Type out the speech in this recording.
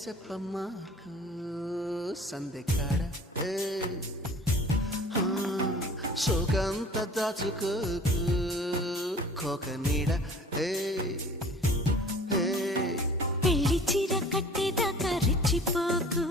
చెప్పమ్మాకు సందె కాడ సోకంత దాచుకోకు కోక నీడ పెళ్లి చీర కట్టేదాకా రెచ్చిపోకు